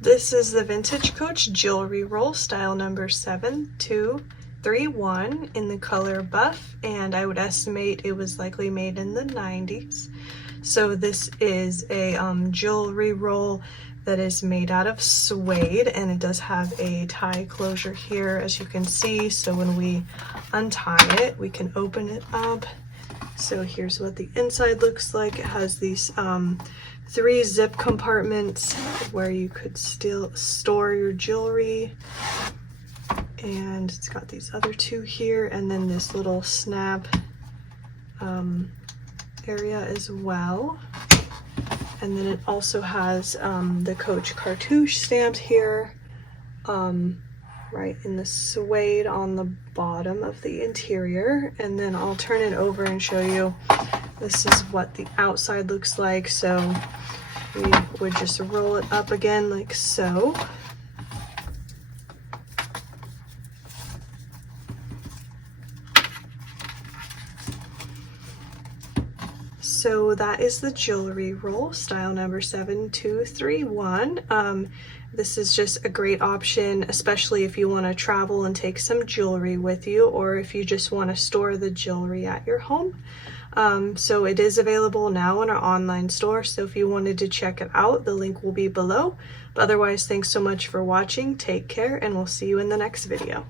This is the Vintage Coach Jewelry Roll, style number 7231 in the color buff, and I would estimate it was likely made in the 90s. So this is a jewelry roll that is made out of suede, and it does have a tie closure here, as you can see. So when we untie it, we can open it up. So here's what the inside looks like. It has these 3 zip compartments where you could still store your jewelry, and it's got these other 2 here, and then this little snap area as well. And then it also has the Coach cartouche stamped here, right in the suede on the bottom of the interior. And then I'll turn it over and show you. This is what the outside looks like. So we would just roll it up again like so. So that is the jewelry roll, style number 7231. This is just a great option, especially if you want to travel and take some jewelry with you, or if you just want to store the jewelry at your home. So it is available now in our online store, so if you wanted to check it out, the link will be below. But otherwise, thanks so much for watching, take care, and we'll see you in the next video.